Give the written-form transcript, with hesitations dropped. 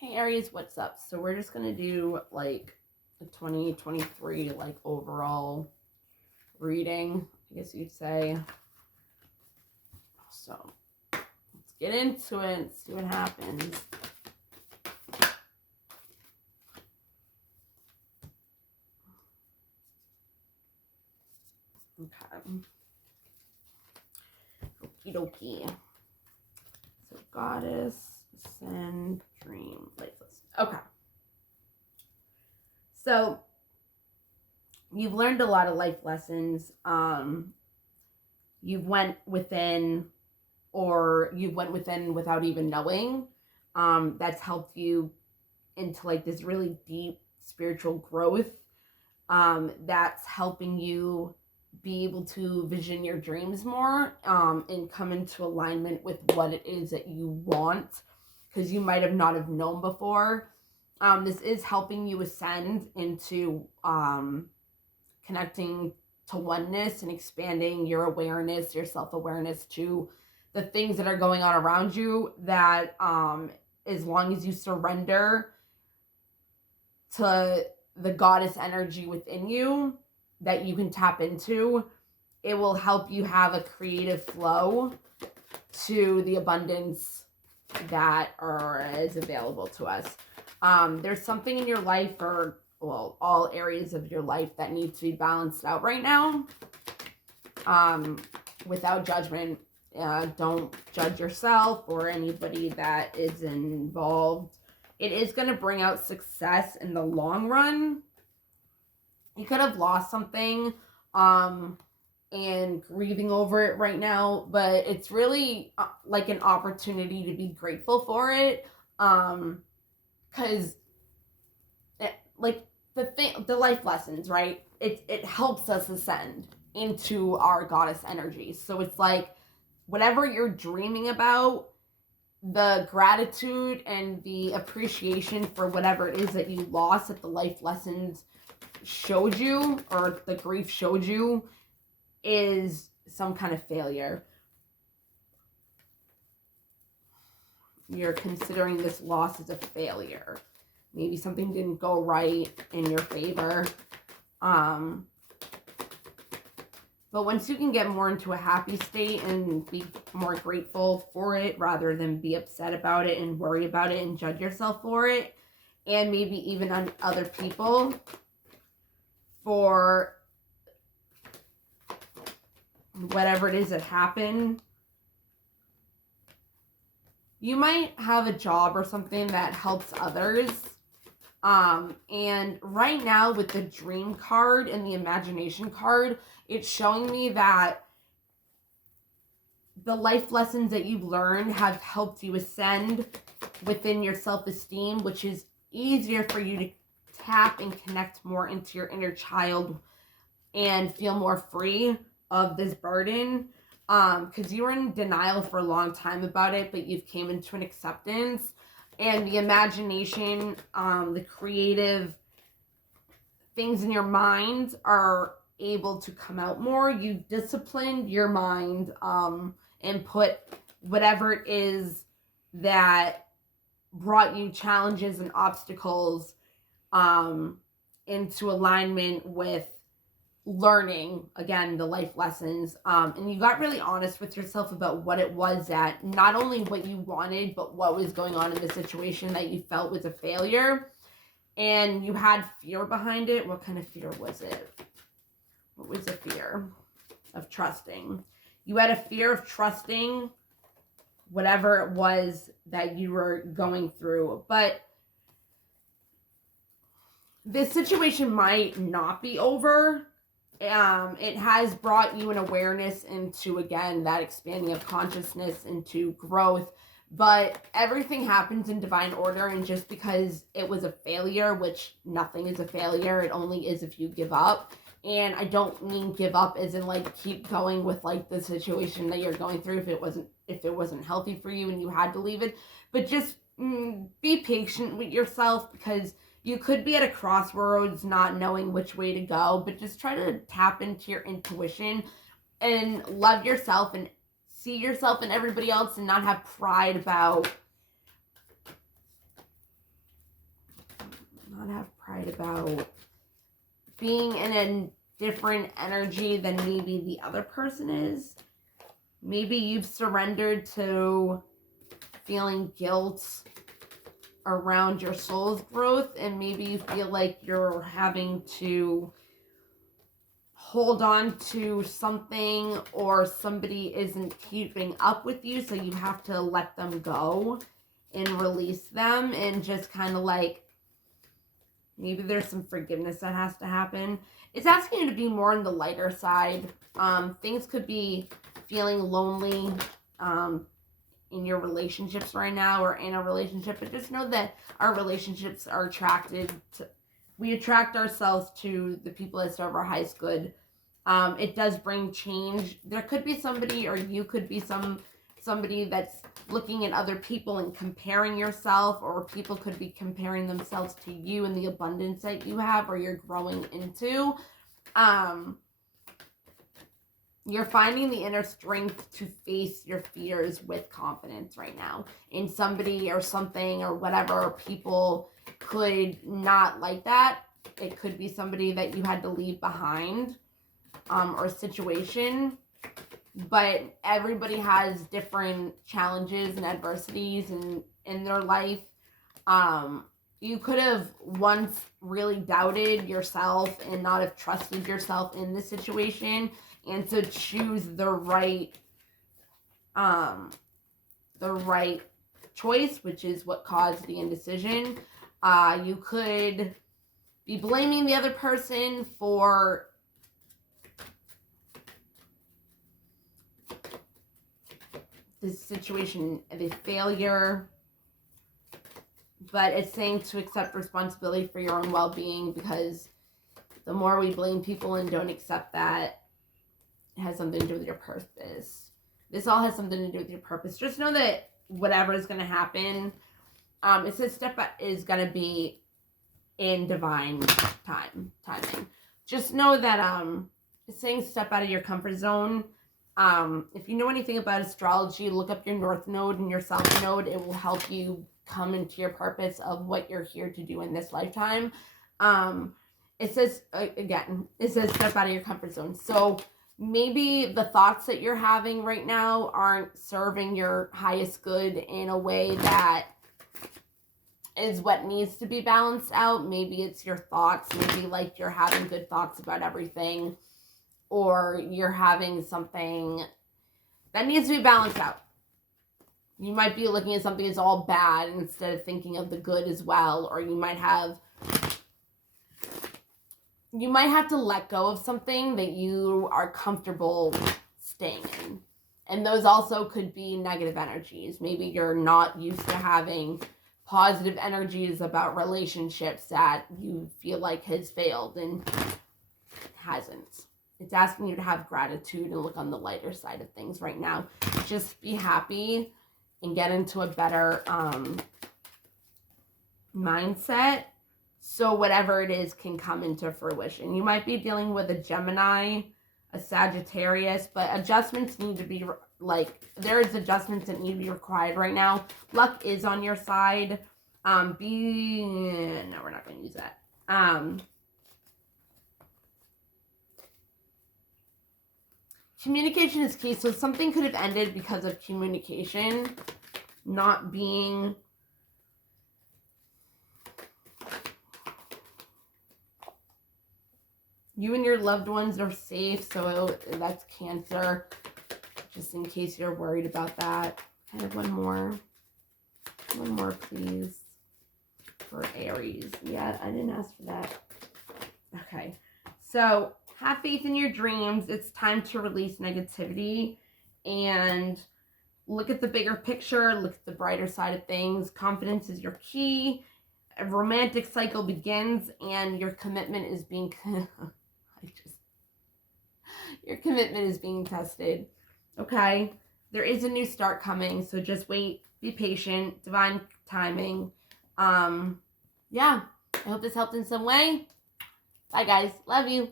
Hey Aries, what's up? So we're just gonna do like a 2023 like overall reading, I guess you'd say. So let's get into it and see what happens. Okay. Okie dokie. So goddess, ascend, dream, lifeless. Okay. So you've learned a lot of life lessons. You've went within or you went within without even knowing. That's helped you into like this really deep spiritual growth. That's helping you be able to vision your dreams more and come into alignment with what it is that you want, because you might have not have known before. This is helping you ascend into connecting to oneness and expanding your awareness, your self-awareness to the things that are going on around you, that as long as you surrender to the goddess energy within you that you can tap into, it will help you have a creative flow to the abundance that is available to us. There's something in your life, or well, all areas of your life, that needs to be balanced out right now. Without judgment. Don't judge yourself or anybody that is involved. It is going to bring out success in the long run. You could have lost something and grieving over it right now, but it's really like an opportunity to be grateful for it, because like the life lessons, right? It helps us ascend into our goddess energy. So it's like whatever you're dreaming about, the gratitude and the appreciation for whatever it is that you lost, that the life lessons showed you, or the grief showed you, is some kind of failure. You're considering this loss as a failure. Maybe something didn't go right in your favor. But once you can get more into a happy state and be more grateful for it, rather than be upset about it and worry about it and judge yourself for it, and maybe even on other people for whatever it is that happened. You might have a job or something that helps others. And right now with the dream card and the imagination card, it's showing me that the life lessons that you've learned have helped you ascend within your self-esteem, which is easier for you to tap and connect more into your inner child and feel more free of this burden. Because you were in denial for a long time about it, but you've came into an acceptance. And the imagination, the creative things in your mind are able to come out more. You've disciplined your mind and put whatever it is that brought you challenges and obstacles into alignment with learning, again, the life lessons. And you got really honest with yourself about what it was, that not only what you wanted, but what was going on in the situation that you felt was a failure. And you had fear behind it. What kind of fear was it? What was the fear? Of trusting. You had a fear of trusting whatever it was that you were going through. But this situation might not be over. It has brought you an awareness into, again, that expanding of consciousness into growth. But everything happens in divine order, and just because it was a failure, which nothing is a failure, it only is if you give up. And I don't mean give up as in like keep going with like the situation that you're going through if it wasn't healthy for you and you had to leave it, but just be patient with yourself, because you could be at a crossroads not knowing which way to go. But just try to tap into your intuition and love yourself and see yourself and everybody else, and not have pride about not have pride about being in a different energy than maybe the other person is. Maybe you've surrendered to feeling guilt around your soul's growth, and maybe you feel like you're having to hold on to something, or somebody isn't keeping up with you, so you have to let them go and release them, and just kind of like, maybe there's some forgiveness that has to happen. It's asking you to be more on the lighter side. Things could be feeling lonely in your relationships right now, or in a relationship, but just know that our relationships are attracted to, we attract ourselves to the people that serve our highest good. It does bring change. There could be somebody, or you could be somebody that's looking at other people and comparing yourself, or people could be comparing themselves to you and the abundance that you have or you're growing into. You're finding the inner strength to face your fears with confidence right now. And somebody or something or whatever, people could not like that. It could be somebody that you had to leave behind, or situation. But everybody has different challenges and adversities in their life. You could have once really doubted yourself and not have trusted yourself in this situation, and to choose the right choice, which is what caused the indecision. You could be blaming the other person for this situation, the failure, but it's saying to accept responsibility for your own well-being, because the more we blame people and don't accept that, it has something to do with your purpose. This all has something to do with your purpose. Just know that whatever is going to happen, it says step is going to be in divine timing. Just know that it's saying step out of your comfort zone. If you know anything about astrology, look up your North Node and your South Node. It will help you come into your purpose of what you're here to do in this lifetime. It says, again, it says step out of your comfort zone. So maybe the thoughts that you're having right now aren't serving your highest good in a way that is what needs to be balanced out. Maybe it's your thoughts. Maybe like you're having good thoughts about everything, or you're having something that needs to be balanced out. You might be looking at something that's all bad instead of thinking of the good as well, or you might have to let go of something that you are comfortable staying in. And those also could be negative energies. Maybe you're not used to having positive energies about relationships that you feel like has failed and hasn't. It's asking you to have gratitude and look on the lighter side of things right now. Just be happy and get into a better mindset, so whatever it is can come into fruition. You might be dealing with a Gemini, a Sagittarius, but adjustments need to be, there's adjustments that need to be required right now. Luck is on your side. No, we're not going to use that. Communication is key. So something could have ended because of communication not being you and your loved ones are safe. So that's Cancer, just in case you're worried about that. Kind of one more please, for Aries. Yeah, I didn't ask for that. Okay, so have faith in your dreams. It's time to release negativity and look at the bigger picture. Look at the brighter side of things. Confidence is your key. A romantic cycle begins, and your commitment is being your commitment is being tested. Okay, there is a new start coming, so just wait. Be patient. Divine timing. Yeah, I hope this helped in some way. Bye, guys. Love you.